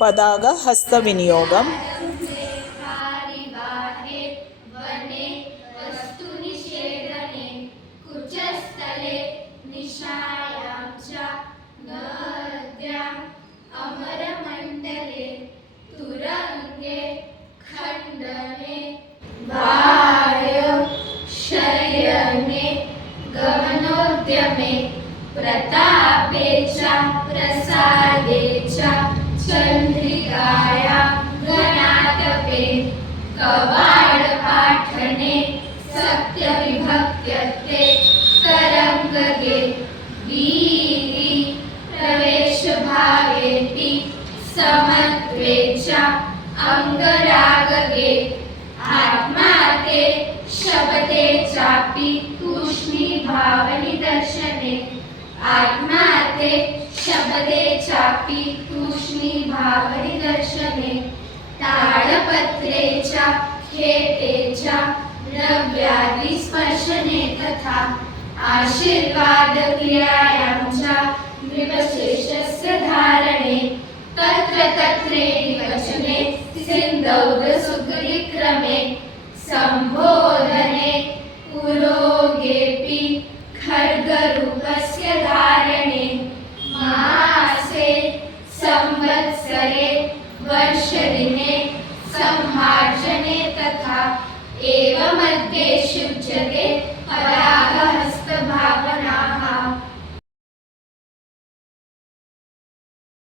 पदाग हस्तविनियोगम् गमनोद्यमे प्रतापे च प्रसादे च चन्द्रिकाया गणातपे कवाडपाठने सत्यविभक्त्यर्थे तरङ्गगे वीरि प्रवेशभावेऽपि समत्वे च अङ्गरागगे आत्मा ते शब्दे चापि तूष्णीभावनिदर्शने आत्मा ते शब्दे चापि तूष्णीभावनिदर्शने ताळपत्रे च खेटे च द्रव्यादिस्पर्शने तथा आशीर्वादक्रियायां च विवशेषस्य धारणे तत्र तत्रेति वचने सिन्धौ सुगलिक्रमे सम्बोधने